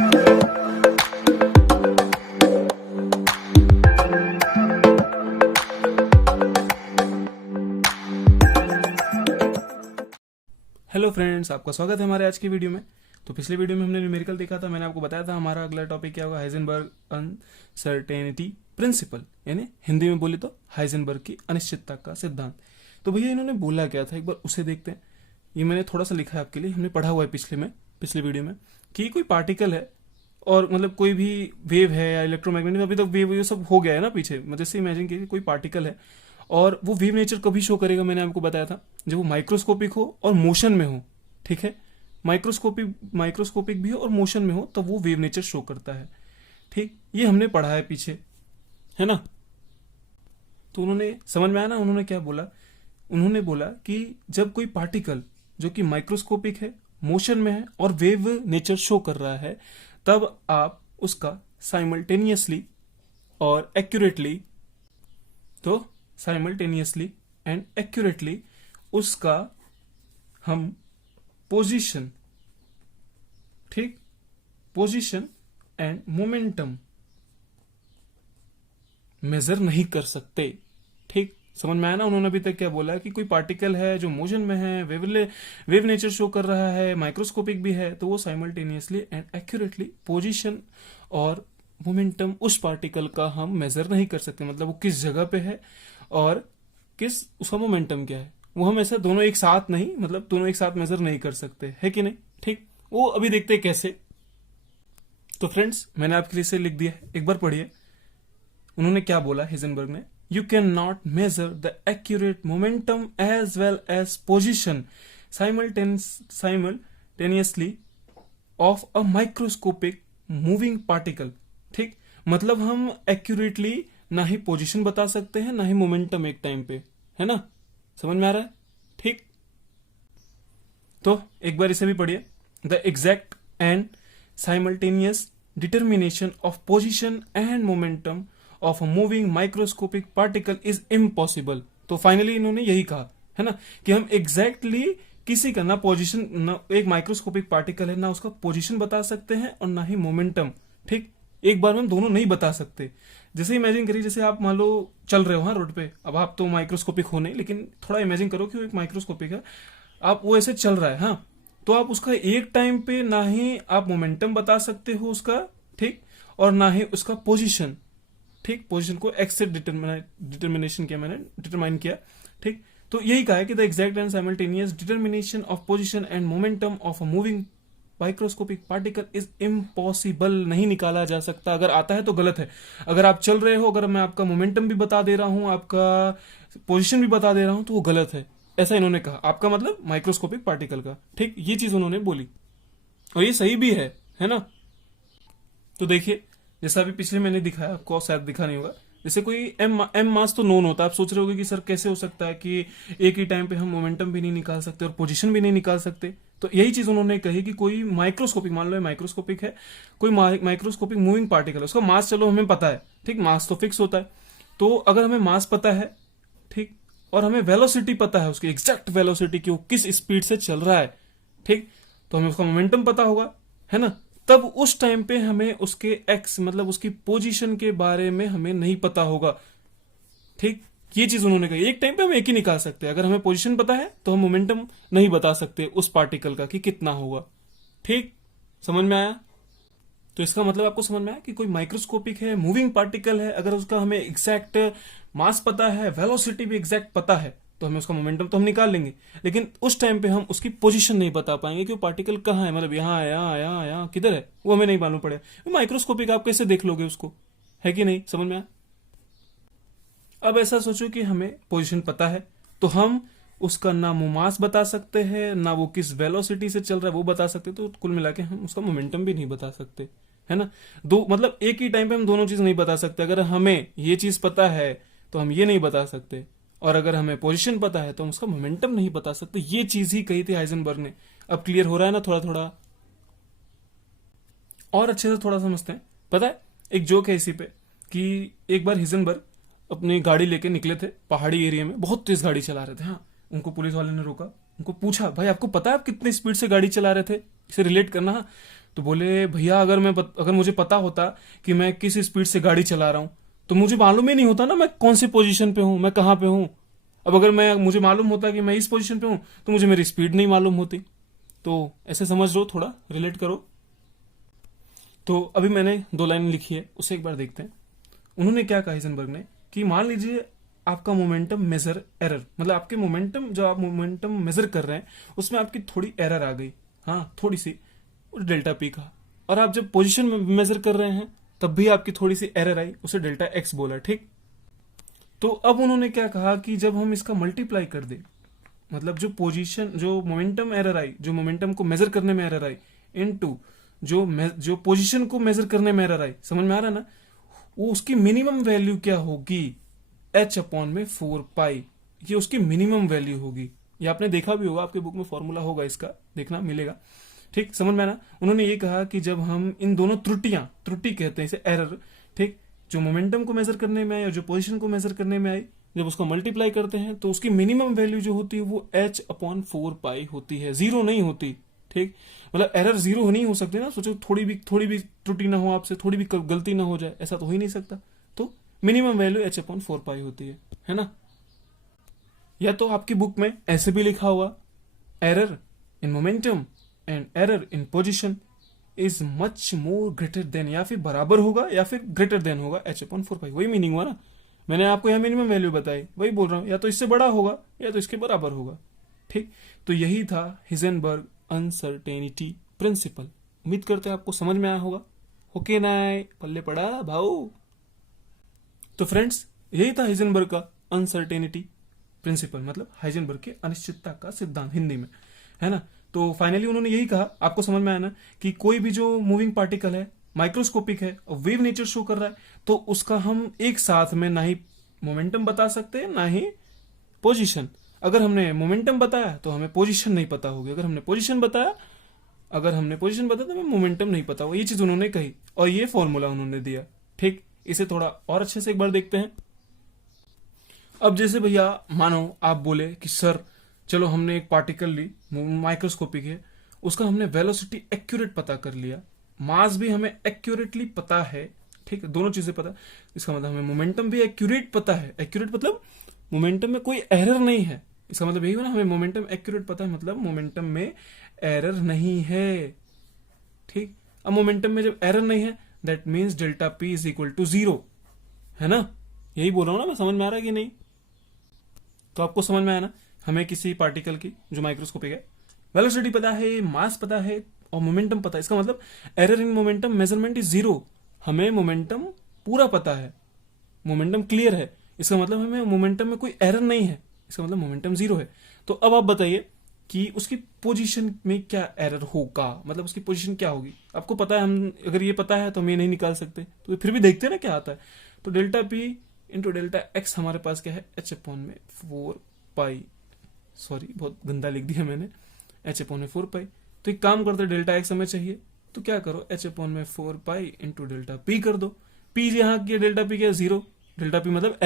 Hello friends, आपका स्वागत है हमारे आज की वीडियो में। तो पिछले वीडियो में हमने न्यूमेरिकल देखा था। मैंने आपको बताया था हमारा अगला टॉपिक क्या होगा, हाइजेनबर्ग अनसर्टेनिटी प्रिंसिपल, यानी हिंदी में बोले तो हाइजेनबर्ग की अनिश्चितता का सिद्धांत। तो भैया इन्होंने बोला क्या था, एक बार उसे देखते हैं। ये मैंने थोड़ा सा लिखा है आपके लिए, हमने पढ़ा हुआ है पिछले वीडियो में कि कोई पार्टिकल है और मतलब कोई भी वेव है या इलेक्ट्रोमैग्नेटिक, अभी तक वेव ये सब हो गया है ना पीछे, मतलब से इमेजिन कीजिए कोई पार्टिकल है और वो वेव नेचर कभी शो करेगा, मैंने आपको बताया था जब वो माइक्रोस्कोपिक हो और मोशन में हो। ठीक है, माइक्रोस्कोपिक भी हो और मोशन में हो तब वो वेव नेचर शो करता है। ठीक, ये हमने पढ़ा है पीछे, है ना। तो उन्होंने समझ में आया ना, उन्होंने क्या बोला, उन्होंने बोला कि जब कोई पार्टिकल जो कि माइक्रोस्कोपिक है, मोशन में है और वेव नेचर शो कर रहा है, तब आप उसका साइमल्टेनियसली और एक्यूरेटली, तो साइमल्टेनियसली एंड एक्यूरेटली उसका हम पोजीशन, ठीक, पोजीशन एंड मोमेंटम मेजर नहीं कर सकते। ठीक, समझ में आया ना। उन्होंने अभी तक क्या बोला कि कोई पार्टिकल है जो मोशन में है, वेव नेचर शो कर रहा है, माइक्रोस्कोपिक भी है, तो वो साइमल्टेनियसली एंड एक्यूरेटली पोजीशन और मोमेंटम उस पार्टिकल का हम मेजर नहीं कर सकते। मतलब वो किस जगह पे है और किस उसका मोमेंटम क्या है, वो हम ऐसा दोनों एक साथ नहीं, मतलब दोनों एक साथ मेजर नहीं कर सकते, है कि नहीं। ठीक, वो अभी देखते हैं कैसे। तो फ्रेंड्स, मैंने आपके लिए इसे लिख दिया है, एक बार पढ़िए। उन्होंने क्या बोला हाइजेनबर्ग ने, you can not measure the accurate momentum as well as position simultaneously of a microscopic moving particle. ठीक, मतलब हम एक्यूरेटली ना ही पोजीशन बता सकते हैं ना ही मोमेंटम एक टाइम पे, है ना। समझ में आ रहा है। ठीक, तो एक बार इसे भी पढ़िए। The exact and simultaneous determination of position and momentum of a moving microscopic particle is impossible. तो फाइनली इन्होंने यही कहा, है ना, कि हम एग्जैक्टली किसी का ना पोजीशन, ना एक माइक्रोस्कोपिक पार्टिकल है ना उसका पोजीशन बता सकते हैं और ना ही मोमेंटम। ठीक, एक बार में हम दोनों नहीं बता सकते। जैसे इमेजिन करिए, जैसे आप मान लो चल रहे हो हाँ रोड पे, अब आप तो माइक्रोस्कोपिक हो नहीं, लेकिन थोड़ा इमेजिन करो कि वो एक माइक्रोस्कोपिक है, आप वो ऐसे चल रहा है हाँ, तो आप उसका एक टाइम पे ना ही आप मोमेंटम बता सकते हो उसका, ठीक, और ना ही उसका पोजीशन। ठीक, पोजीशन को एक्स से डिटर्मिनेशन किया, मैंने डिटरमाइन किया। ठीक, तो यही कहा है कि the exact and simultaneous determination of position and momentum of a moving microscopic particle is impossible, नहीं निकाला जा सकता। अगर आता है तो गलत है। अगर आप चल रहे हो, अगर मैं आपका मोमेंटम भी बता दे रहा हूं, आपका पोजीशन भी बता दे रहा हूं, तो वो गलत है। ऐसा इन्होंने कहा, आपका मतलब माइक्रोस्कोपिक पार्टिकल का। ठीक, ये चीज उन्होंने बोली और ये सही भी है ना। तो देखिए, जैसा अभी पिछले मैंने दिखाया, आपको शायद दिखा नहीं होगा, जैसे कोई एम मास तो नोन होता है। आप सोच रहे होगे कि सर कैसे हो सकता है कि एक ही टाइम पे हम मोमेंटम भी नहीं निकाल सकते और पोजीशन भी नहीं निकाल सकते। तो यही चीज उन्होंने कही कि कोई माइक्रोस्कोपिक, मान लो माइक्रोस्कोपिक है, कोई माइक्रोस्कोपिक मूविंग पार्टिकल, उसका मास चलो हमें पता है, ठीक, मास तो फिक्स होता है। तो अगर हमें मास पता है, ठीक, और हमें वेलोसिटी पता है, उसकी एग्जैक्ट वेलोसिटी की, वो किस स्पीड से चल रहा है, ठीक, तो हमें उसका मोमेंटम पता होगा, है ना। तब उस टाइम पे हमें उसके एक्स, मतलब उसकी पोजीशन के बारे में हमें नहीं पता होगा। ठीक, ये चीज उन्होंने कही, एक टाइम पे हम एक ही निकाल सकते हैं। अगर हमें पोजीशन पता है तो हम मोमेंटम नहीं बता सकते उस पार्टिकल का कि कितना होगा। ठीक, समझ में आया। तो इसका मतलब आपको समझ में आया कि कोई माइक्रोस्कोपिक है, मूविंग पार्टिकल है, अगर उसका हमें एग्जैक्ट मास पता है, वेलोसिटी भी एग्जैक्ट पता है, तो हमें उसका मोमेंटम तो हम निकाल लेंगे। लेकिन उस टाइम पे हम उसकी पोजीशन नहीं बता पाएंगे कि वो पार्टिकल कहाँ है, मतलब यहाँ है, यहाँ किधर है, वो हमें नहीं मालूम पड़ेगा। माइक्रोस्कोपिक आप कैसे देख लोगे उसको, है कि नहीं। समझ में आया। अब ऐसा सोचो कि हमें पोजीशन पता है, तो हम उसका ना मास बता सकते हैं, ना वो किस वेलोसिटी से चल रहा है वो बता सकते, तो कुल मिला के हम उसका मोमेंटम भी नहीं बता सकते, है ना। दो, मतलब एक ही टाइम पे हम दोनों चीज नहीं बता सकते। अगर हमें ये चीज पता है तो हम ये नहीं बता सकते, और अगर हमें पोजीशन पता है तो हम उसका मोमेंटम नहीं बता सकते। ये चीज ही कही थी हाइजेनबर्ग ने। अब क्लियर हो रहा है ना थोड़ा थोड़ा, और अच्छे से थोड़ा समझते हैं। पता है, एक जोक है इसी पे कि एक बार हाइजेनबर्ग अपनी गाड़ी लेके निकले थे पहाड़ी एरिया में, बहुत तेज गाड़ी चला रहे थे। हाँ, उनको पुलिस वाले ने रोका, उनको पूछा, भाई आपको पता है आप कितनी स्पीड से गाड़ी चला रहे थे, इसे रिलेट करना। हाँ, तो बोले भैया अगर मुझे पता होता कि मैं किस स्पीड से गाड़ी चला रहा हूं, तो मुझे मालूम ही नहीं होता ना मैं कौन सी पोजीशन पे हूं, मैं कहां पे हूं। अब अगर मुझे मालूम होता कि मैं इस पोजीशन पे हूं, तो मुझे मेरी स्पीड नहीं मालूम होती। तो ऐसे समझ लो, थोड़ा रिलेट करो। तो अभी मैंने 2 लाइन लिखी है, उसे एक बार देखते हैं। उन्होंने क्या कहा हाइजेनबर्ग ने, कि मान लीजिए आपका मोमेंटम मेजर एरर, मतलब आपके मोमेंटम जो आप मोमेंटम मेजर कर रहे हैं उसमें आपकी थोड़ी एरर आ गई, हाँ थोड़ी सी, डेल्टा पी का। और आप जब पोजीशन मेजर कर रहे हैं तब भी आपकी थोड़ी सी एरर आई, उसे डेल्टा एक्स बोला, ठीक। तो अब उन्होंने क्या कहा कि जब हम इसका मल्टीप्लाई कर दे, मतलब जो मोमेंटम एरर आई, जो मोमेंटम को मेजर करने में एरर आई, इनटू जो पोजीशन को मेजर करने में एरर आई, समझ में आ रहा है ना, वो उसकी मिनिमम वैल्यू क्या होगी, एच अपॉन में 4 पाई, ये उसकी मिनिमम वैल्यू होगी। ये आपने देखा भी होगा, आपके बुक में फॉर्मूला होगा इसका, देखना मिलेगा, ठीक, समझ में आना। उन्होंने ये कहा कि जब हम इन दोनों त्रुटि कहते हैं इसे, एरर, ठीक, जो मोमेंटम को मेजर करने में आई और जो पोजीशन को मेजर करने में आई, जब उसको मल्टीप्लाई करते हैं तो उसकी मिनिमम वैल्यू जो होती है वो एच अपॉन 4 पाई होती है, जीरो नहीं होती, ठीक। मतलब एरर जीरो नहीं हो सकती ना, सोचो थोड़ी भी त्रुटि ना हो आपसे, थोड़ी भी गलती ना हो जाए, ऐसा तो हो ही नहीं सकता। तो मिनिमम वैल्यू एच अपॉन 4 पाई होती है ना। या तो आपकी बुक में ऐसे भी लिखा हुआ, error in momentum and error in position is much more greater than, या फिर बराबर होगा या फिर ग्रेटर देन होगा एच अपॉन 4 पाई, वही मीनिंग हुआ ना। मैंने आपको यहाँ मिनिमम वैल्यू बताई, वही बोल रहा हूँ, या तो इससे बड़ा होगा या तो इसके बराबर होगा, ठीक। तो यही था हिजेनबर्ग अनसर्टेनिटी प्रिंसिपल। उम्मीद करते हैं आपको समझ में आया होगा। ओके नाय, पल्ले पड़ा भाऊ। तो फ्रेंड्स, यही था हाइजेनबर्ग का अनसर्टेनिटी प्रिंसिपल, मतलब हाइजेनबर्ग के अनिश्चितता का सिद्धांत हिंदी में, है ना। तो फाइनली उन्होंने यही कहा, आपको समझ में आया ना, कि कोई भी जो मूविंग पार्टिकल है, माइक्रोस्कोपिक है और वेव नेचर शो कर रहा है, तो उसका हम एक साथ में ना ही मोमेंटम बता सकते ना ही पोजीशन। अगर हमने मोमेंटम बताया तो हमें पोजीशन नहीं पता होगी, अगर हमने पोजीशन बताया तो हमें मोमेंटम नहीं पता होगा। ये चीज उन्होंने कही और ये फॉर्मूला उन्होंने दिया, ठीक। इसे थोड़ा और अच्छे से एक बार देखते हैं। अब जैसे भैया मानो आप बोले कि सर चलो हमने एक पार्टिकल ली, माइक्रोस्कोपिक है, उसका हमने वेलोसिटी एक्यूरेट पता कर लिया, मास भी हमें एक्यूरेटली पता है, ठीक है, दोनों चीजें पता। इसका मतलब हमें मोमेंटम भी एक्यूरेट पता है, एक्यूरेट मतलब मोमेंटम में कोई एरर नहीं है, इसका मतलब यही हो ना, हमें मोमेंटम एक्यूरेट पता है, मतलब मोमेंटम में एरर नहीं है, ठीक। अब मोमेंटम में जब एरर नहीं है, that means delta P is equal to 0, है ना। यही बोल रहा हूं ना मैं, समझ में आ रहा है कि नहीं। तो आपको समझ में आया ना, हमें किसी पार्टिकल की जो माइक्रोस्कोपिक है, वेलोसिटी पता है, मास पता है और मोमेंटम पता है, इसका मतलब error in momentum measurement is 0। हमें मोमेंटम पूरा पता है, मोमेंटम क्लियर है, इसका मतलब हमें मोमेंटम में कोई एरर नहीं है, इसका मतलब मोमेंटम 0 है। तो अब आप बताइए कि उसकी पोजीशन में क्या एरर होगा, मतलब उसकी पोजीशन क्या होगी। आपको पता है, हम अगर ये पता है तो हम ये नहीं निकाल सकते, तो फिर भी देखते हैं ना क्या आता है। तो delta P into delta x हमारे पास क्या है, एच अपॉन में 4 पाई, सॉरी बहुत गंदा लिख दिया मैंने, एच अपॉन में 4 पाई। तो एक काम करते, डेल्टा एक्स हमें चाहिए, तो क्या करो, एच अपॉन में 4 पाई इंटू डेल्टा पी कर दो। पी यहाँ किया, डेल्टा पी क्या, 0। डेल्टा पी मतलब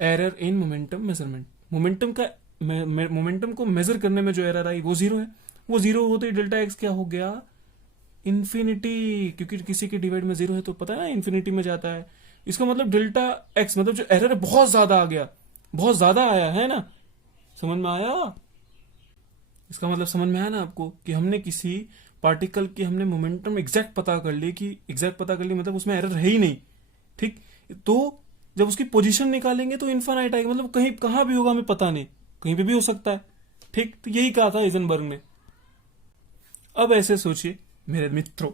error in momentum measurement, momentum को मेजर करने में जो एरर आई वो 0 है। वो 0 होते ही डेल्टा एक्स क्या हो गया, इन्फिनिटी, क्योंकि किसी के डिवाइड में 0 है तो पता है ना इन्फिनिटी में जाता है। इसका मतलब डेल्टा एक्स मतलब जो एरर है बहुत ज्यादा आ गया, बहुत ज्यादा आया है ना, समझ में आया। इसका मतलब समझ में आया ना आपको, कि हमने किसी पार्टिकल की हमने मोमेंटम एग्जैक्ट पता कर ली, मतलब उसमें एरर है ही नहीं, ठीक। तो जब उसकी पोजीशन निकालेंगे तो इन्फानाइट आएगा, मतलब कहीं कहां भी होगा हमें पता नहीं, कहीं पे भी हो सकता है, ठीक। तो यही कहा था हाइजेनबर्ग ने। अब ऐसे सोचिए मेरे मित्रों,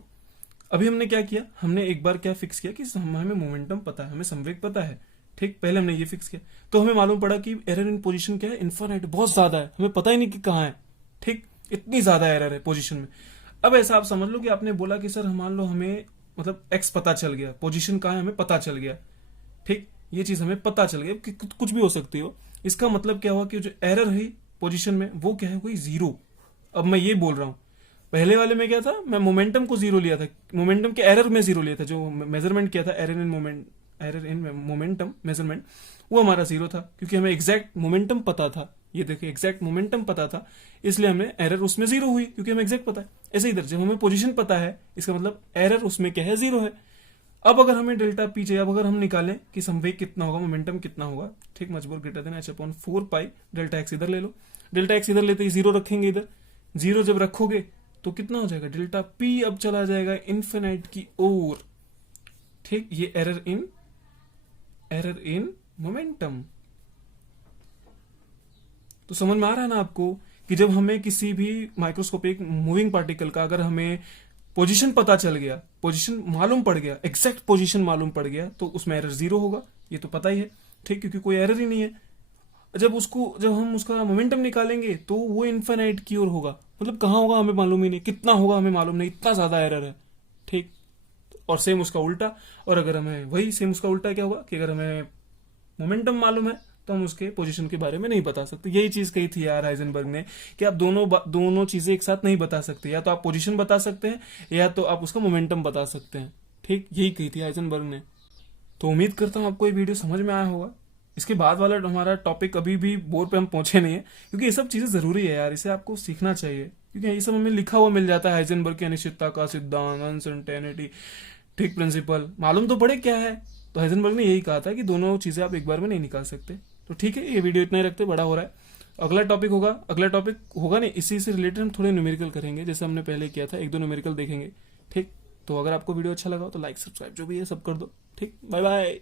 अभी हमने क्या किया, हमने एक बार क्या फिक्स किया कि हमें मोमेंटम पता है, हमें संवेग पता है, ठीक। पहले हमने ये फिक्स किया, तो हमें मालूम पड़ा कि एरर इन पोजीशन क्या है, इन्फानाइट, बहुत ज्यादा है, हमें पता ही नहीं कि कहां है, ठीक। इतनी ज्यादा एरर है पोजीशन में। अब ऐसा आप समझ लो कि आपने बोला कि सर मान लो हमें मतलब एक्स पता चल गया, पोजीशन कहां है हमें पता चल गया, ठीक। ये चीज हमें पता चल गया कि कुछ भी हो सकती हो। इसका मतलब क्या हुआ कि जो एरर है पोजीशन में वो क्या है, कोई 0। अब मैं ये बोल रहा हूं, पहले वाले में क्या था, मैं मोमेंटम को 0 लिया था, मोमेंटम के एरर में 0 लिया था, जो मेजरमेंट किया था एरर इन मोमेंटम मेजरमेंट, वो हमारा 0 था, क्योंकि हमें एग्जैक्ट मोमेंटम पता था। ये देखिए एग्जैक्ट मोमेंटम पता था, इसलिए हमें एरर उसमें जीरो हुई, क्योंकि हमें एग्जैक्ट पता है। ऐसे इधर जब हमें पोजीशन पता है, इसका मतलब एरर उसमें क्या है, जीरो है। अब अगर हमें डेल्टा पी चाहिए, अब अगर हम निकालें कि संवेग कितना होगा, मोमेंटम कितना होगा, ठीक, much more greater than h/4 pi delta x इधर ले लो, डेल्टा एक्स इधर लेते ही जीरो रखेंगे, इधर जीरो जब रखोगे तो कितना हो जाएगा, डेल्टा पी अब चला जाएगा इन्फिनाइट की ओर, ठीक। ये एरर इन मोमेंटम। तो समझ में आ रहा है ना आपको कि जब हमें किसी भी माइक्रोस्कोपिक मूविंग पार्टिकल का अगर हमें पोजीशन पता चल गया, पोजीशन मालूम पड़ गया, एग्जैक्ट पोजीशन मालूम पड़ गया, तो उसमें एरर जीरो होगा, ये तो पता ही है, ठीक, क्योंकि कोई एरर ही नहीं है। जब हम उसका मोमेंटम निकालेंगे तो वो इन्फिनाइट की ओर होगा, मतलब कहाँ होगा हमें मालूम ही नहीं, कितना होगा हमें मालूम नहीं, इतना ज्यादा एरर है, ठीक। और सेम उसका उल्टा, और अगर हमें वही सेम उसका उल्टा क्या होगा कि अगर हमें मोमेंटम मालूम है तो हम उसके पोजीशन के बारे में नहीं बता सकते। यही चीज कही थी यार हाइजेनबर्ग ने कि आप दोनों चीजें एक साथ नहीं बता सकते, या तो आप पोजीशन बता सकते हैं या तो आप उसका मोमेंटम बता सकते हैं, ठीक। यही कही थी हाइजेनबर्ग ने। तो उम्मीद करता हूँ आपको ये वीडियो समझ में आया होगा। इसके बाद वाला हमारा टॉपिक अभी भी बोर्ड पे हम पहुंचे नहीं है, क्योंकि ये सब चीजें जरूरी है यार, इसे आपको सीखना चाहिए, क्योंकि ये सब हमें लिखा हुआ मिल जाता है, हाइजेनबर्ग की अनिश्चितता का सिद्धांत, अनसर्टेनिटी, ठीक, प्रिंसिपल मालूम तो पड़े क्या है। तो हाइजेनबर्ग ने यही कहा था कि दोनों चीजें आप एक बार में नहीं निकाल सकते। तो ठीक है, ये वीडियो इतना ही रखते, बड़ा हो रहा है। अगला टॉपिक होगा नहीं, इसी से रिलेटेड हम थोड़े न्यूमेरिकल करेंगे, जैसे हमने पहले किया था, एक दो न्यूमेरिकल देखेंगे, ठीक। तो अगर आपको वीडियो अच्छा लगा हो तो लाइक सब्सक्राइब जो भी है सब कर दो, ठीक। Bye bye.